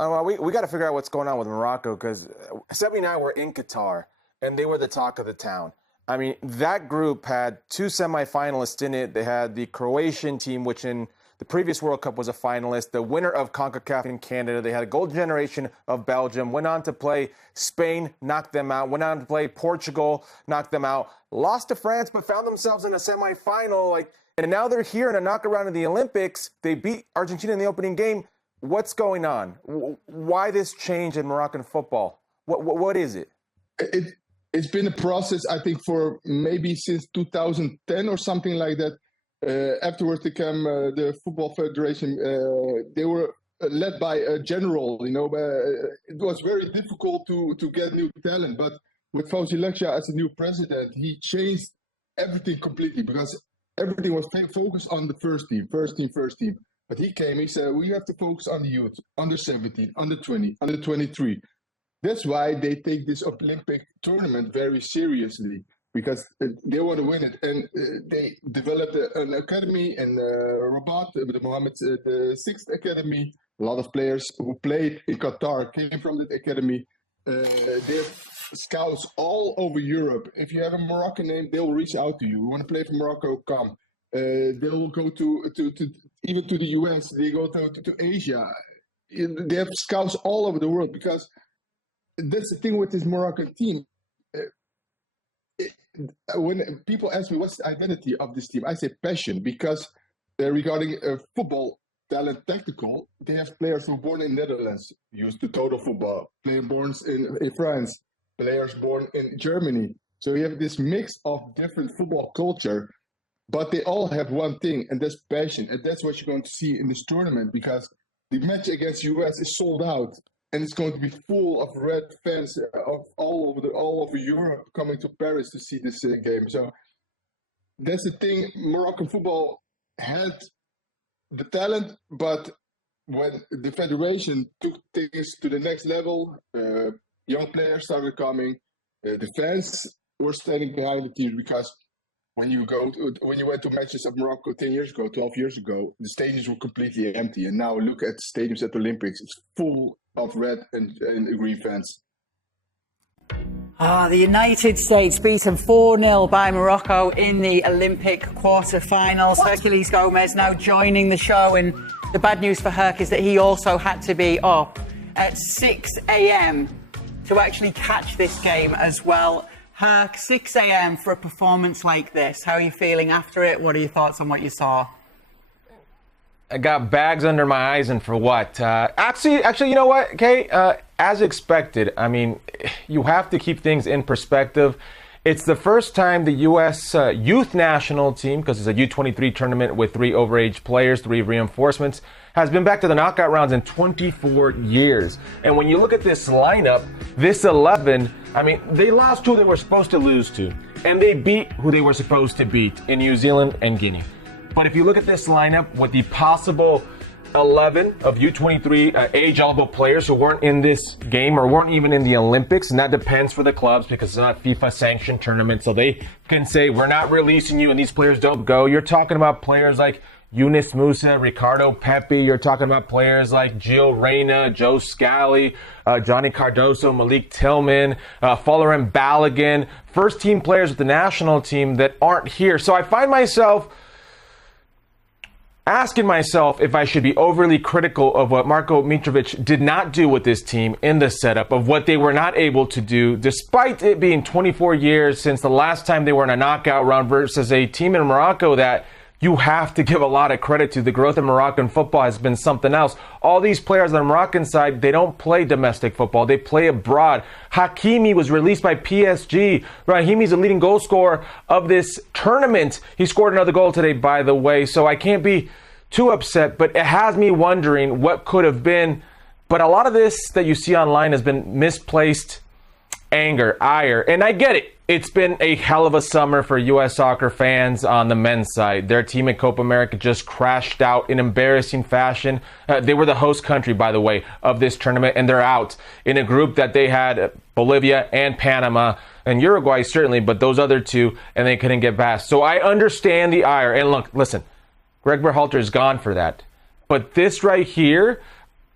We got to figure out what's going on with Morocco because 79 were in Qatar, and they were the talk of the town. I mean, that group had 2 semifinalists in it. They had the Croatian team, which in the previous World Cup was a finalist, the winner of CONCACAF in Canada. They had a golden generation of Belgium, went on to play Spain, knocked them out, went on to play Portugal, knocked them out, lost to France, but found themselves in a semifinal. And now they're here in a knockout round of the Olympics. They beat Argentina in the opening game. What's going on? Why this change in Moroccan football? What is it? It's been a process, I think, for maybe since 2010 or something like that. Afterwards, they came the Football Federation. They were led by a general. It was very difficult to get new talent. But with Fawzi Laqja as a new president, he changed everything completely because everything was focused on the first team. But he came, he said, we have to focus on the youth, under 17, under 20, under 23. That's why they take this Olympic tournament very seriously, because they want to win it. And they developed an academy in Rabat, the Mohammed VI Academy. A lot of players who played in Qatar came from that academy. They have scouts all over Europe. If you have a Moroccan name, they'll reach out to you. You want to play for Morocco, come. They'll go to even to the US. They go to Asia. They have scouts all over the world because that's the thing with this Moroccan team. When people ask me what's the identity of this team, I say passion, because regarding football talent, tactical, they have players who were born in Netherlands, used to total football, players born in France, players born in Germany. So you have this mix of different football culture, but they all have one thing, and that's passion. And that's what you're going to see in this tournament, because the match against US is sold out. And it's going to be full of red fans of all over Europe coming to Paris to see this game. So that's the thing. Moroccan football had the talent, but when the federation took things to the next level, young players started coming. The fans were standing behind the team, because when you went to matches of Morocco 10 years ago, 12 years ago, the stadiums were completely empty. And now look at the stadiums at the Olympics. It's full of red and green fans. The United States beaten 4-0 by Morocco in the Olympic quarterfinals. Herculez Gomez now joining the show, and the bad news for Herc is that he also had to be up at 6 a.m. to actually catch this game as well. Herc, 6 a.m. for a performance like this. How are you feeling after it? What are your thoughts on what you saw? I got bags under my eyes, and for what? Actually, you know what, Kay? As expected, I mean, you have to keep things in perspective. It's the first time the U.S. youth national team, because it's a U23 tournament with 3 overage players, 3 reinforcements, has been back to the knockout rounds in 24 years. And when you look at this lineup, this 11, I mean, they lost who they were supposed to lose to, and they beat who they were supposed to beat in New Zealand and Guinea. But if you look at this lineup with the possible 11 of U23 age-eligible players who weren't in this game or weren't even in the Olympics, and that depends for the clubs because it's not a FIFA-sanctioned tournament, so they can say, we're not releasing you and these players don't go. You're talking about players like Yunus Musa, Ricardo Pepi. You're talking about players like Gio Reyna, Joe Scally, Johnny Cardoso, Malik Tillman, Folarin Balogun, first-team players with the national team that aren't here. So I find myself asking myself if I should be overly critical of what Marko Mitrovic did not do with this team in the setup, of what they were not able to do, despite it being 24 years since the last time they were in a knockout round versus a team in Morocco that you have to give a lot of credit to. The growth of Moroccan football has been something else. All these players on the Moroccan side, they don't play domestic football. They play abroad. Hakimi was released by PSG. Rahimi's the leading goal scorer of this tournament. He scored another goal today, by the way, so I can't be too upset, but it has me wondering what could have been. But a lot of this that you see online has been misplaced anger, ire, and I get it. It's been a hell of a summer for U.S. soccer fans on the men's side. Their team in Copa America just crashed out in embarrassing fashion. They were the host country, by the way, of this tournament, and they're out in a group that they had Bolivia and Panama and Uruguay, certainly, but those other two, and they couldn't get past. So I understand the ire. And look, listen, Greg Berhalter is gone for that. But this right here,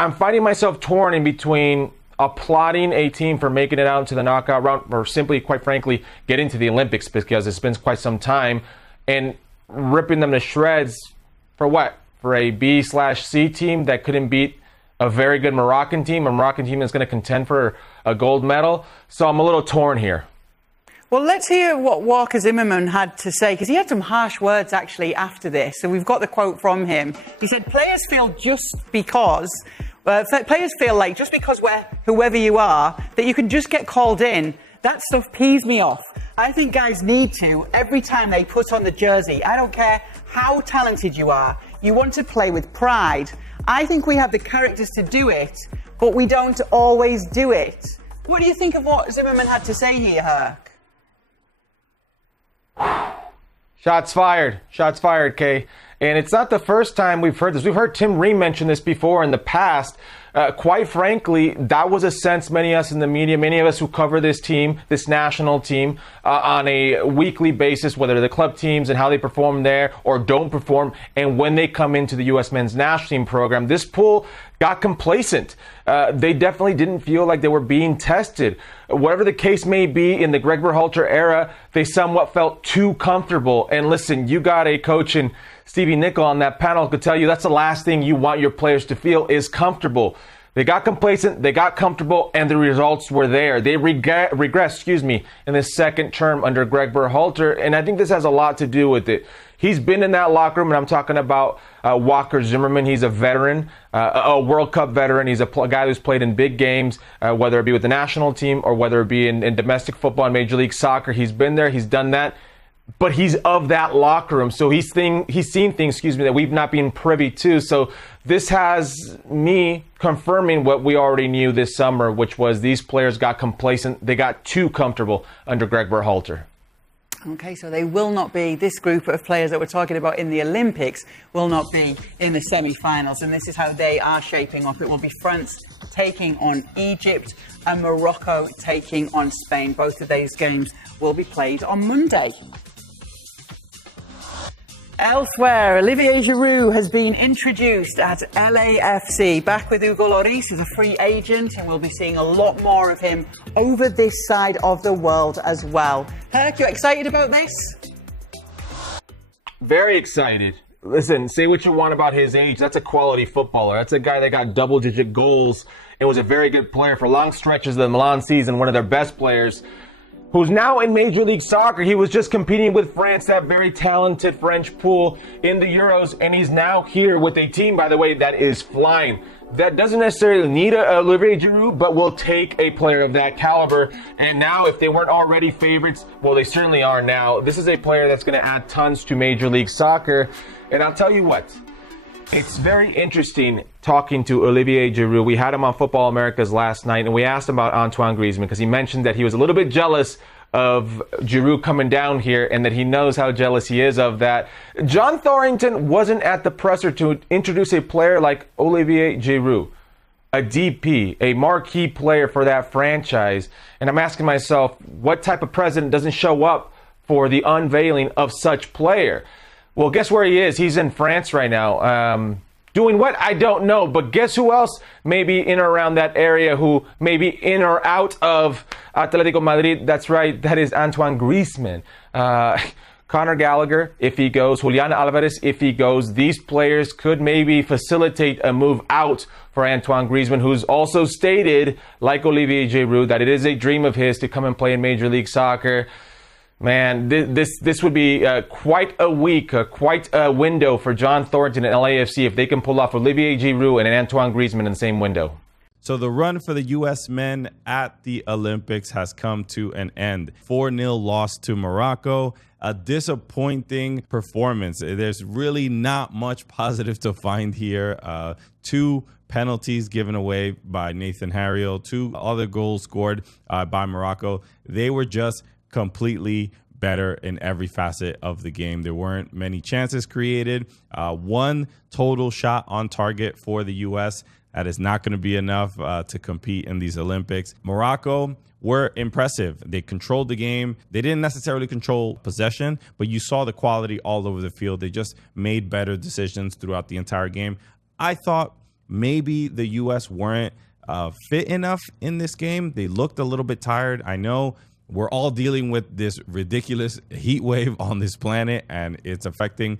I'm finding myself torn in between applauding a team for making it out into the knockout round, or simply, quite frankly, getting to the Olympics, because it's been quite some time, and ripping them to shreds for what? For a B/C team that couldn't beat a very good Moroccan team, a Moroccan team that's going to contend for a gold medal. So I'm a little torn here. Well, let's hear what Walker Zimmerman had to say, because he had some harsh words actually after this. So we've got the quote from him. He said, players feel like just because we're whoever you are, that you can just get called in. That stuff pees me off. I think guys need to, every time they put on the jersey, I don't care how talented you are, you want to play with pride. I think we have the characters to do it, but we don't always do it. What do you think of what Zimmerman had to say here, Herc? Shots fired. Shots fired, Kay. And it's not the first time we've heard this. We've heard Tim Ream mention this before in the past. Quite frankly, that was a sense many of us in the media, many of us who cover this team, this national team, on a weekly basis, whether the club teams and how they perform there or don't perform, and when they come into the U.S. men's national team program, this pool got complacent. They definitely didn't feel like they were being tested. Whatever the case may be, in the Greg Berhalter era, they somewhat felt too comfortable. And listen, you got a coach in Stevie Nicol on that panel could tell you that's the last thing you want your players to feel is comfortable. They got complacent, they got comfortable, and the results were there. They regressed, in the second term under Greg Berhalter, and I think this has a lot to do with it. He's been in that locker room, and I'm talking about Walker Zimmerman. He's a veteran, a World Cup veteran. He's a guy who's played in big games, whether it be with the national team or whether it be in domestic football and Major League Soccer. He's been there, he's done that. But he's of that locker room, so he's seen things, that we've not been privy to. So this has me confirming what we already knew this summer, which was these players got complacent. They got too comfortable under Greg Berhalter. Okay, so they will not be, this group of players that we're talking about in the Olympics will not be in the semi-finals, and this is how they are shaping up. It will be France taking on Egypt and Morocco taking on Spain. Both of those games will be played on Monday. Elsewhere, Olivier Giroud has been introduced at LAFC, back with Hugo Lloris as a free agent, and we'll be seeing a lot more of him over this side of the world as well. Herc, you excited about this? Very excited. Listen, say what you want about his age. That's a quality footballer. That's a guy that got double-digit goals and was a very good player for long stretches of the Milan season, one of their best players, who's now in Major League Soccer. He was just competing with France, that very talented French pool in the Euros, and he's now here with a team, by the way, that is flying. That doesn't necessarily need a Olivier Giroud, but will take a player of that caliber. And now, if they weren't already favorites, well, they certainly are now. This is a player that's going to add tons to Major League Soccer. And I'll tell you what, it's very interesting talking to Olivier Giroud. We had him on Football Americas last night, and we asked him about Antoine Griezmann because he mentioned that he was a little bit jealous of Giroud coming down here and that he knows how jealous he is of that. John Thorrington wasn't at the presser to introduce a player like Olivier Giroud, a DP, a marquee player for that franchise. And I'm asking myself, what type of president doesn't show up for the unveiling of such player? Well, guess where he is? He's in France right now. Doing what? I don't know. But guess who else may be in or around that area who may be in or out of Atletico Madrid? That's right. That is Antoine Griezmann. Conor Gallagher, if he goes. Julian Alvarez, if he goes. These players could maybe facilitate a move out for Antoine Griezmann, who's also stated, like Olivier Giroud, that it is a dream of his to come and play in Major League Soccer. Man, this would be quite a week, quite a window for John Thornton and LAFC if they can pull off Olivier Giroud and Antoine Griezmann in the same window. So the run for the U.S. men at the Olympics has come to an end. 4-0 loss to Morocco. A disappointing performance. There's really not much positive to find here. 2 penalties given away by Nathan Harriel. 2 other goals scored by Morocco. They were just completely better in every facet of the game. There weren't many chances created. 1 total shot on target for the U.S. That is not going to be enough to compete in these Olympics. Morocco were impressive. They controlled the game. They didn't necessarily control possession, but you saw the quality all over the field. They just made better decisions throughout the entire game. I thought maybe the U.S. weren't fit enough in this game. They looked a little bit tired. I know we're all dealing with this ridiculous heat wave on this planet, and it's affecting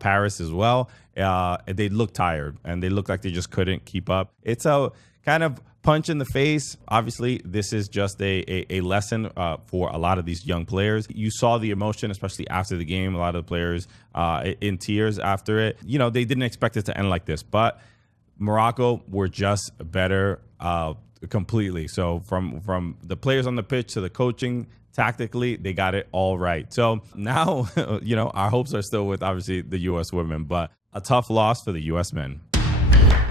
Paris as well. They look tired, and they look like they just couldn't keep up. It's a kind of punch in the face. Obviously, this is just a lesson for a lot of these young players. You saw the emotion, especially after the game. A lot of the players in tears after it. You know, they didn't expect it to end like this, but Morocco were just better completely. So from the players on the pitch to the coaching, tactically, they got it all right. So now, you know, our hopes are still with, obviously, the U.S. women, but a tough loss for the U.S. men.